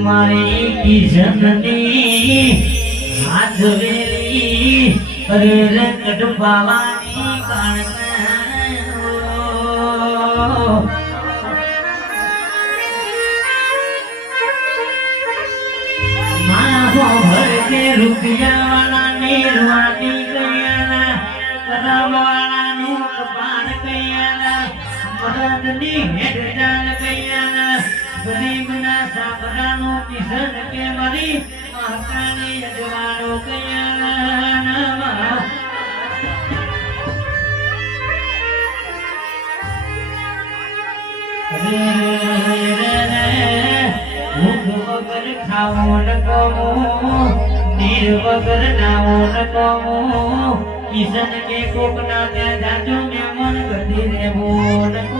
મારી કિશનની હાથ વેરી અરે રંગટ બાવાની કાણના માહો ભરકે રૂપિયાવાળા નિર્વાણી મરદની હેઠ ચાલ ગયાના ગરીબના સાબરાનો કિશન કે મરી અજવાળો ગયાના ભૂખ વગર ન ન કિશન કે કોક ના ત્યાં જાજો મહેમાન ગધી રહેવો ન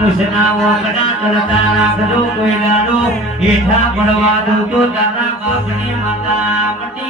મુસનાઓ કડા કરતા રાખજો કોઈ લાડો હેઠા પડવા દો તો તારા બાપની માતા